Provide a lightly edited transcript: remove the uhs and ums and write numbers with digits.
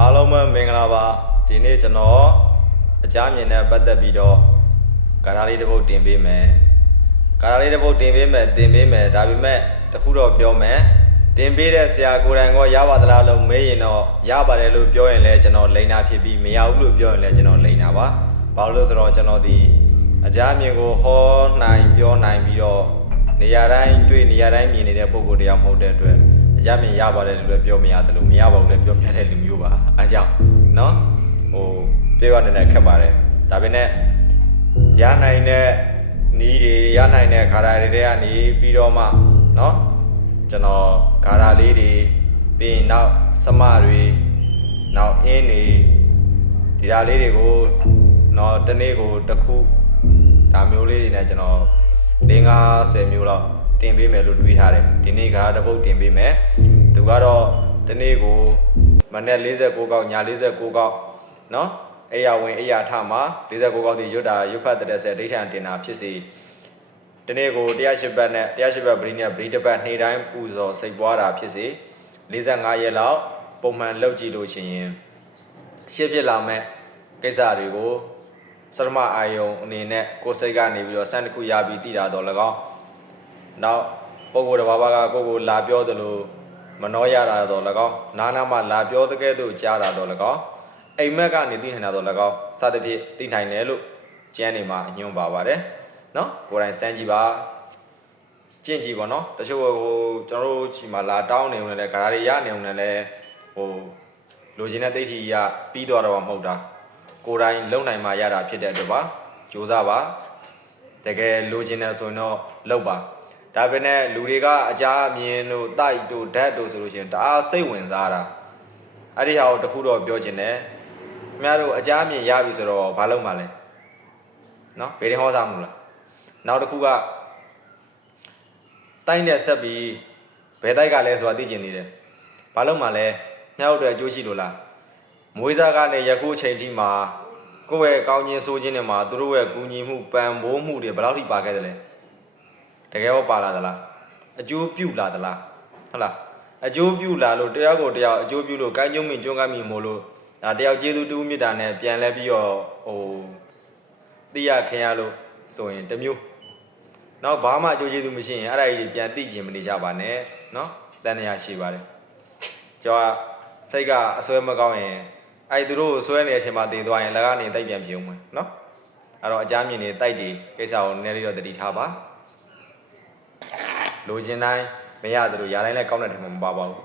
အားလုံးပဲမင်္ဂလာပါဒီနေ့ကျွန်တော်အကြမ်းမြင်တဲ့ပတ်သက်ပြီးတော့ကားလေးတစ်ပုဒ်တင်ပေးမယ်ကားလေးတစ်ပုဒ်တင်ပေးမယ်ဒါပေမဲ့တခုတော့ပြောမယ်တင်ပေးတဲ့ဆရာကိုယ်တိုင်ကရပါသလားလို့မေးရင်တော့ရပါတယ်လို့ပြောရင်လည်းကျွန်တော်လိန်တာဖြစ်ပြီးမရဘူးလို့ပြောရင်လည်းကျွန်တော်လိန်တာပါဘာလို့လဲဆိုတော့ကျွန်တော်ဒီအကြမ်းမြင်ကိုဟောနိုင်ပြောနိုင်ပြီးတော့နေရာတိုင်းတွေ့နေရာတိုင်းမြင်နေတဲ့ပုံကိုယ်တရားမဟုတ်တဲ့အတွက်အကြမ်းမြင်ရပါတယ်လို့လည်းပြောမရတယ်လို့မရပါဘူးလည်းပြောမြတဲ့လူမျိုးပါအားကြောင့်နော်ပြေရနေတဲ့ခက်ပါတယ်ဒါပေမဲ့ရနိုင်တဲ့နီးတွေရနိုင်တဲ့ခါတိုင်းတွေကနေပြီးတော့မှနော်ကျွန်တော်ဂါရာလေးတွေပြီးရင်နောက်စမတွေနောက်အင်းတွေဒီဓာလေးတွေကိုတော့တနေ့ကိုတစ်ခုဒါမျိုးလေးတွေနဲ့ကျွန်တော်50မျိုးလောက်တင်ပေးမယ်လို့တွေးထားတယ်ဒီနေ့ဂါရာတစ်ပုတ်တင်ပေးမယ်သူကတော့တနေ့ကိုမနေ့49ကောက်ည49ကောက်နော်အိယာဝင်အိယာထမှာ49ကောက်ဒီရွတ်တာရွတ်ဖတ်တဲ့ဆက်ဒိဋ္ဌံတင်တာဖြစ်စီတနေ့ကို108ဘတ်နဲ့108ဘတ်ပရိနဲ့ပရိတစ်ပတ်နေ့တိုင်းပူဇော်စိတ်ပွားတာဖြစ်စီ45ရက်လောက်ပုံမှန်လုပ်ကြည့်လို့ရှိရင်ရှေ့ဖြစ်လာမဲ့ကိစ္စတွေကိုစရမအာယုံအနေနဲ့ကိုယ်စိတ်ကနေပြီးတော့စံတစ်ခုရပြီးတည်တာတော့၎င်းနောက်ပုဂ္ဂိုလ်တစ်ပါးပါးကကိုယ့်ကိုလာပြောသလိုမနှောရတာတော့၎င်းနာနာမှလာပြောတဲ့ကဲ့သို့ကြားတာတော့၎င်းအိမ်မက်ကနေသိနိုင်တာတော့၎င်းစသဖြင့်သိနိုင်တယ်လို့ကျမ်းနေမှာအညွှန်းပါပါတယ်နော်ကိုယ်တိုင်စမ်းကြည့်ပါကျင့်ကြည့်ပါနော်တချို့ကျွန်တော်တို့ချီမှာလာတောင်းနေုံနဲ့လဲဂါရာတွေရနေုံနဲ့လဲလိုချင်တဲ့သိဋ္ဌိရပြီးတော့မဟုတ်တာကိုယ်တိုင်လုံနိုင်မှရတာဖြစ်တဲ့အတွက်ပါကြိုးစားပါတကယ်လိုချင်တယ်ဆိုရင်တော့လုပ်ပါဒါပဲနဲ့လူတွေကအကြအမြင်တို့တိုက်တို့ဓာတ်တို့ဆိုလို့ရှိရင်တအားစိတ်ဝင်စားတာအဲ့ဒီဟာကိုတခုတော့ပြောချင်တယ်ခင်ဗျားတို့အကြအမြင်ရပြီဆိုတော့ဘာလုပ်မှလဲနော်ဘယ်ရင်ဟောစားမလို့လားနောက်တစ်ခုကတိုင်းနဲ့ဆက်ပြီးဘယ်တိုက်ကလဲဆိုတာသိကျင်နေတယ်ဘာလို့မှလဲညောက်တွေအကျိုးရှိလို့လားမွေးစားကနေယခုချိန်ထိမှာကိုယ့်ရဲ့ကောင်းခြင်းဆိုးခြင်းတွေမှာသူတို့ရဲ့ကူညီမှုပံ့ပိုးမှုတွေဘယ်လောက်ထိပါခဲ့သလဲတကယ်ရောပါလာသလားအကျိုးပြုလာသလားဟုတ်လားအကျိုးပြုလာလို့တယောက်ကိုတယောက်အကျိုးပြုလို့ကိုင်းကျုံမိကျွန်းကမ်းမိမို့လို့ဒါတယောက်ကျေးဇူးတူးမြတ်တာနဲ့ပြန်လဲပြီးတော့သိရခင်ရလို့ဆိုရင်တမျိုးနောက်ဘာမှအကျိုးကျေးဇူးမရှိရင်အဲ့ဒါကြီးပြန်သိကျင်မနေကြပါနဲ့နော်တန်တရားရှိပါတယ်ကျွန်တော်စိတ်ကအစွဲမကောင်းရင်အဲ့သူတို့ဆွဲနေတဲ့အချိန်မှာတည်သွားရင်လက်ကနေတိုက်ပြန်ပြုံးမယ်နော်အဲ့တော့အကြမ်းမြင်နေတိုက်တွေကိစ္စကိုနည်းနည်းလေးတော့တတိထားပါလိုချင်တိုင်းမရသလိုຢာတိုင်းလည်းကောင်းတဲ့ထင်မှာမပါပါဘူး